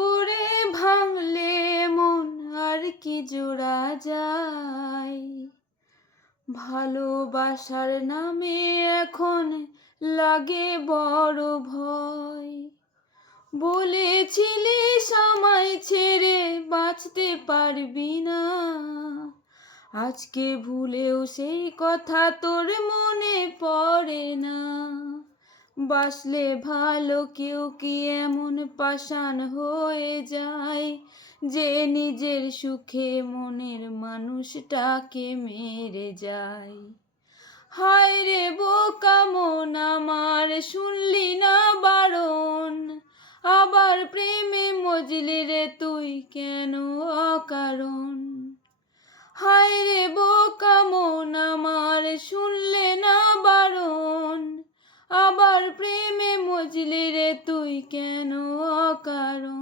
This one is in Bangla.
করে ভাঙলে মন আর কি জোড়া যায়। ভালোবাসার নামে এখন লাগে বড় ভয়। বলেছিলিস আমায় ছেড়ে বাঁচতে পারবি না, আজকে ভুলেও সেই কথা তোর মনে পড়ে না। বাসলে ভালো কেউ কি এমন পাষাণ হয়ে যায়, যে নিজের সুখে মনের মানুষটাকে মেরে যায়। হায় রে বোকা মন আমার, শুনলি না বারণ, আবার প্রেমে মজলি রে তুই কেন অকারণ। হায় রে বোকা মন আমার, শুনলে না বারণ, আবার প্রেমে মজলি রে তুই কেন অকারণ।